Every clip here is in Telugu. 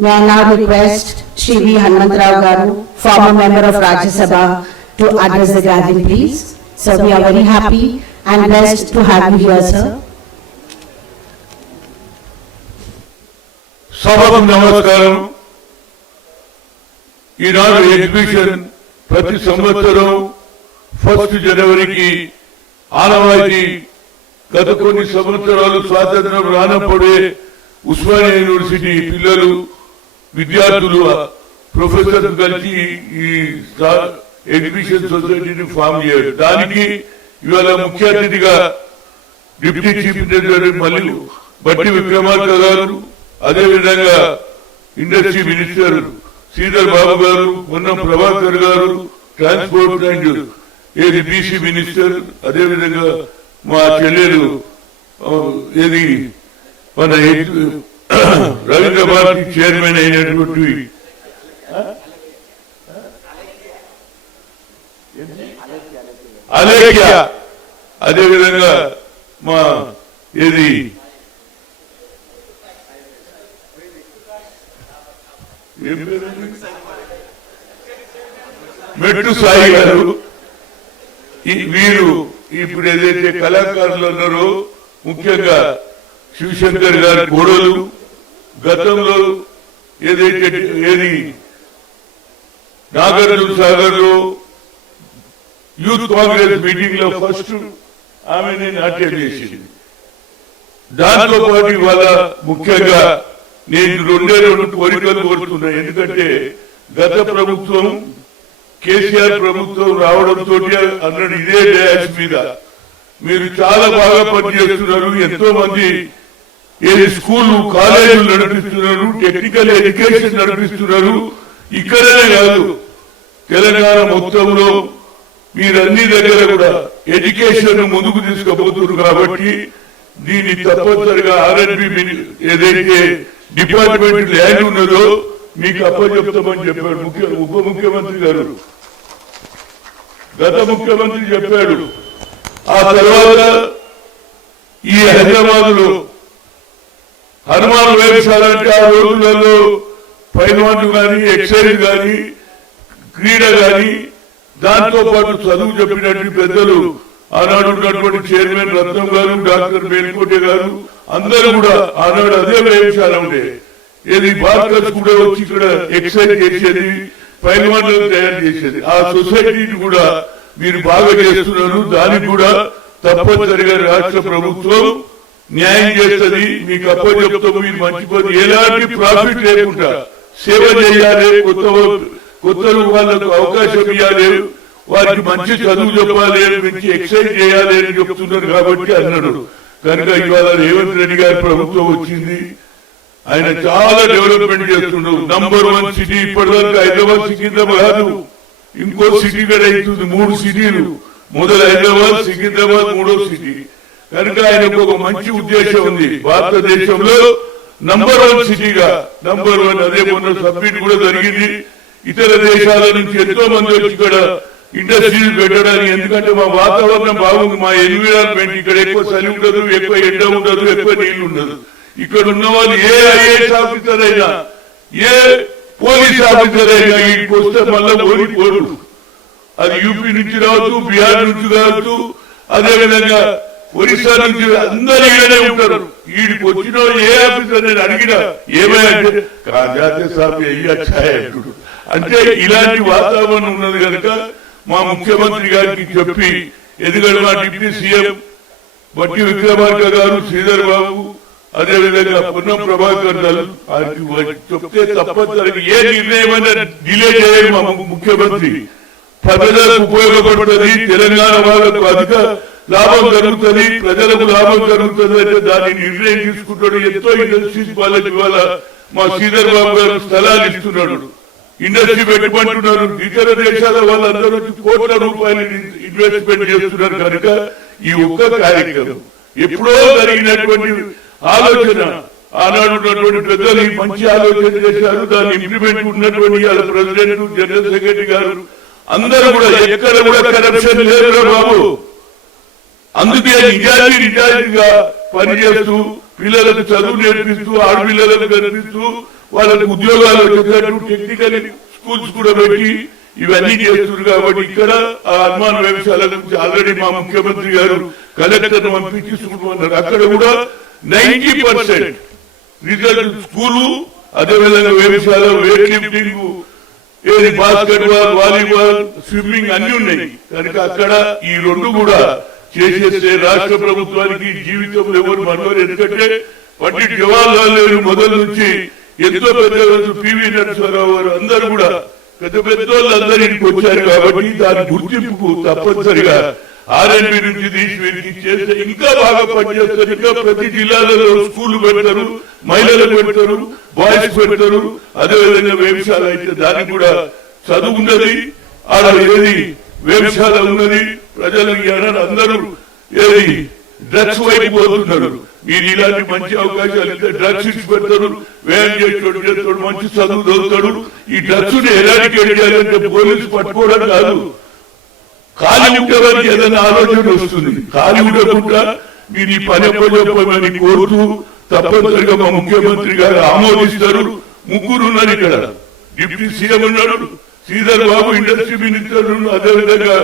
May I now request Shri V. Hanumantrao Garu, former member of Rajya Sabha, to address the gathering, please. So we are very happy and blessed to have you here, sir. సభకు నమస్కారం. ఈనాడు ఎగ్జిబిషన్ ప్రతి సంవత్సరం 1 జనవరికి ఆనవాయితీ. గత కొన్ని సంవత్సరాలు స్వాతంత్రం రానప్పుడే ఉస్మానియా యూనివర్సిటీ పిల్లలు విద్యార్థులు ప్రొఫెసర్స్ కలిసి ఈ ఎగ్జిబిషన్ సొసైటీని ఫామ్ చేయారు. దానికి ఇవాళ ముఖ్య అతిథిగా డిప్యూటీ చీఫ్ మినిస్టర్ మల్లి బట్టి విక్రమార్క గారు, అదేవిధంగా ఇండస్ట్రీ మినిస్టర్ శ్రీధర్ బాబు గారు, పొన్నం ప్రభాకర్ గారు, ట్రాన్స్పోర్ట్ అండ్ బీసీ మినిస్టర్, అదేవిధంగా మా చెల్లెలు ఏది మన రవీంద్ర భారతి చైర్మన్ అయినటువంటి అలేఖ్య, అదేవిధంగా మా ఏది మెట్టు సాయి గారు, వీరు ఇప్పుడు ఏదైతే కళాకారులు ఉన్నారో ముఖ్యంగా శివశంకర్ గారి గొడవలు, గతంలో ఏదైతే ఏది నాగార్జున సాగర్ లో యూత్ కాంగ్రెస్ మీటింగ్ లో ఫస్ట్ ఆమె నాట్యం చేసింది. దాంతో పాటు ఇవాళ ముఖ్యంగా నేను 2 కోరికలు కోరుతున్నా. ఎందుకంటే గత ప్రభుత్వం కేసీఆర్ ప్రభుత్వం రావడంతో అన్నాడు ఇదే డ్యాష్ మీద మీరు చాలా బాగా పనిచేస్తున్నారు, ఎంతో మంది ఏది స్కూల్ కాలేజీలు నడిపిస్తున్నారు, టెక్నికల్ ఎడ్యుకేషన్ నడిపిస్తున్నారు. ఇక్కడనే కాదు తెలంగాణ మొత్తంలో మీరన్ని దగ్గర కూడా ఎడ్యుకేషన్ ముందుకు తీసుకుపోతున్నారు. కాబట్టి దీన్ని తప్పనిసరిగా ఆర్ఎండ్బి ఏదైతే డిపార్ట్మెంట్ ల్యాండ్ ఉన్నదో మీకు అప్పచెప్తామని చెప్పాడు ఉప ముఖ్యమంత్రి గారు. గత ముఖ్యమంత్రి చెప్పాడు. ఆ తర్వాత ఈ హైదరాబాద్ లో హనుమాన్ వేషాల అంటే ఆ రోజులలో పైల్వాన్లు కానీ, ఎక్సైజ్ కానీ, క్రీడ కానీ, దాంతో పాటు చదువు చెప్పినట్టు పెద్దలు ఆనాడు ఉన్నటువంటి చైర్మన్ రత్నం గారు, డాక్టర్ మేల్కోటే గారు అందరూ కూడా ఆనాడు అదే వేషాల ఉండే. ఏది భారత్ కూడా వచ్చి ఇక్కడ ఎక్సైజ్ చేసేది, పైల్వాన్లను తయారు చేసేది. ఆ సొసైటీని కూడా మీరు బాగా చేస్తున్నారు. దానికి కూడా తప్పనిసరిగా రాష్ట్ర ప్రభుత్వం న్యాయం చేస్తుంది. మీకు అప్పచెప్తాము. మీరు మంచి పని, ఎలాంటి ప్రాఫిట్ లేకుండా సేవ చేయాలి, కొత్త వాళ్ళకు అవకాశం ఇవ్వాలి, వారికి మంచి చదువు చెప్పాలి, మంచి ఎక్సైజ్ చేయాలి అని చెప్తున్నారు. కాబట్టి అన్నాడు. కనుక ఇవాళ రేవంత్ రెడ్డి గారి ప్రభుత్వం వచ్చింది. ఆయన చాలా డెవలప్మెంట్ చేస్తున్నారు. నంబర్ 1 సిటీ ఇప్పటివరకు హైదరాబాద్ సికింద్రాబాద్ కాదు, ఇంకో సిటీ కూడా అవుతుంది. 3 సిటీలు, మొదలు హైదరాబాద్, సికింద్రాబాద్ 3వ సిటీ. కనుక ఆయనకు ఒక మంచి ఉద్దేశం ఉంది. భారతదేశంలో నంబర్ 1 సిటీగా, నంబర్ 1. అదే మొన్న సబ్మిట్ కూడా జరిగింది. ఇతర దేశాల నుంచి ఎంతో మంది వచ్చి ఇక్కడ ఇండస్ట్రీలు పెట్టడానికి. ఎందుకంటే మా వాతావరణం బాగుంది, మా ఎన్విరాన్మెంట్ ఇక్కడ ఎక్కువ చలి ఉండదు, ఎక్కువ ఎండ ఉండదు, ఎక్కువ నీళ్లు ఉండదు. ఇక్కడ ఉన్న వాళ్ళు ఏ ఐఏఎస్ ఆఫీసర్ అయినా, ఏ పోలీస్ ఆఫీసర్ అయినా వీటికి వస్తే మళ్ళా ఓడిపోరు. అది యూపీ నుంచి రావచ్చు, బీహార్ నుంచి కావచ్చు, అదేవిధంగా ఒరిస్సా నుంచి, అందరూ ఇక్కడే ఉంటారు. వీడికి వచ్చిన ఏ ఆఫీసర్ నేను అడిగినా ఏమైనా కాజాతే సాబ్ అంటుడు. అంటే ఇలాంటి వాతావరణం ఉన్నది కనుక మా ముఖ్యమంత్రి గారికి చెప్పి, ఎందుకంటే మా డిప్యూటీ సీఎం బట్టి విక్రమార్క గారు, శ్రీధర్ బాబు, అదేవిధంగా పొన్నం ప్రభాకర్ గారు చెప్తే తప్పనిసరిగా ఏ నిర్ణయమైనా డిలే చేయరు మా ముఖ్యమంత్రి. ప్రజలకు ఉపయోగపడుతుంది, తెలంగాణ వాళ్ళకు అధిక లాభం జరుగుతుంది, ప్రజలకు లాభం జరుగుతుంది అంటే దాన్ని నిర్ణయం తీసుకుంటాడు. ఎంతో ఇండస్ట్రీస్ వాళ్ళకి ఇవాళ మా శ్రీధర్ బాబు గారు స్థలాలు ఇస్తున్నాడు, ఇండస్ట్రీ పెట్టుకుంటున్నారు. ఇతర దేశాల వాళ్ళందరూ కోట్ల రూపాయలు ఇన్వెస్ట్మెంట్ చేస్తున్నారు. కనుక ఈ ఒక్క కార్యక్రమం ఎప్పుడో జరిగినటువంటి ఆలోచన, ఆనాడు ఉన్నటువంటి పెద్దలు మంచి ఆలోచన చేశారు. దాన్ని ఇంప్లిమెంట్ ఉన్నటువంటి ప్రెసిడెంట్, జనరల్ సెక్రటరీ గారు అందరూ కూడా ఎక్కడ కూడా కరప్షన్ లేదు బాబు. అందుకే నిజాయితీగా పనిచేస్తూ పిల్లలకు చదువు నేర్పిస్తూ, ఆడపిల్లలకు కనిపిస్తూ వాళ్ళకి ఉద్యోగాలు వచ్చేటట్టు టెక్నికల్ స్కూల్స్ కూడా పెట్టి ఇవన్నీ చేస్తున్నారు. కాబట్టి ఇక్కడ ఆ హనుమాన్ వేమశాల గురించి ఆల్రెడీ మా ముఖ్యమంత్రి గారు కలెక్టర్ పంపించి చూసుకుంటున్నారు. అక్కడ కూడా 90% రిజల్ట్ స్కూలు, అదేవిధంగా వేమశాల వెయిట్ లిఫ్టింగ్, ఏది బాస్కెట్ బాల్, వాలీబాల్, స్విమ్మింగ్ అన్ని ఉన్నాయి. కనుక అక్కడ ఈ రెండు కూడా చేసేస్తే రాష్ట్ర ప్రభుత్వానికి జీవితంలో ఎవరు మనవారు. ఎందుకంటే పండిట్ జవహర్లాల్ నెహ్రూ మొదలు నుంచి ఎంతో పెద్ద పివి నరసింహారావు గారు అందరూ కూడా పెద్ద పెద్ద వాళ్ళందరూ ఇంటికి వచ్చారు. కాబట్టి దాని గుర్తింపు తప్పనిసరిగా ఆర్ఎన్బి నుంచి తీసి వీరికి చేస్తే ఇంకా బాగా పనిచేస్తారు. ఇంకా ప్రతి జిల్లాలలో స్కూళ్లు పెడతారు, మహిళలకు పెడతారు, బాయ్స్ పెడతారు. అదేవిధంగా వేమశాల అయితే దానికి కూడా చదువు ఉన్నది, ఆడ ఏది వేమశాల ఉన్నది. ప్రజలకి అందరూ ఏది డ్రగ్స్ వైపు పోతున్నారు. మీరు ఇలాంటి మంచి అవకాశాలు ఇస్తే డ్రగ్స్ ఇచ్చి పెడతారు, వ్యాయామం చేస్తాడు, మంచి చదువు చదువుతాడు. ఈ డ్రగ్స్ ని ఎరాడికేట్ చేయాలంటే పోలీసు పట్టుకోవడం కాదు, ఖాళీ ఉండేవారికి ఏదైనా ఆలోచన వస్తుంది. ఖాళీ ఉండకుండా మీరు ఈ పని చెప్పమని కోరుతూ తప్పనిసరిగా మా ముఖ్యమంత్రి గారు ఆమోదిస్తారు. ముగ్గురు ఉన్నారు ఇక్కడ, డిప్యూటీ సీఎం ఉన్నాడు, శ్రీధర్ బాబు ఇండస్ట్రీ మినిస్టర్, అదేవిధంగా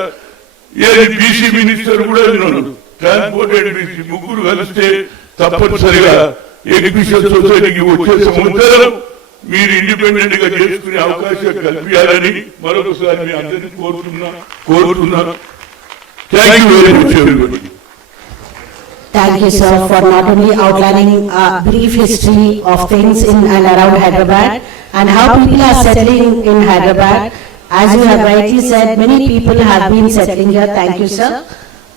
ఏది బీసీ మినిస్టర్ కూడా ఉన్నాడు, ట్రాన్స్పోర్ట్ అండ్ బీసీ. ముగ్గురు కలిస్తే తప్పనిసరిగా ఎగ్జిబిషన్ సొసైటీకి వచ్చే సంవత్సరం మీరు ఇండిపెండెంట్ గా చేసుకునే అవకాశం కల్పించాలని మరొకసారి మీ అందరినీ కోరుతున్నా. Thank you very much everybody. Thank you, sir, for not only outlining a brief history of things in and around Hyderabad and how people are settling in Hyderabad. As you have rightly said, many people have been settling here. Thank you, sir.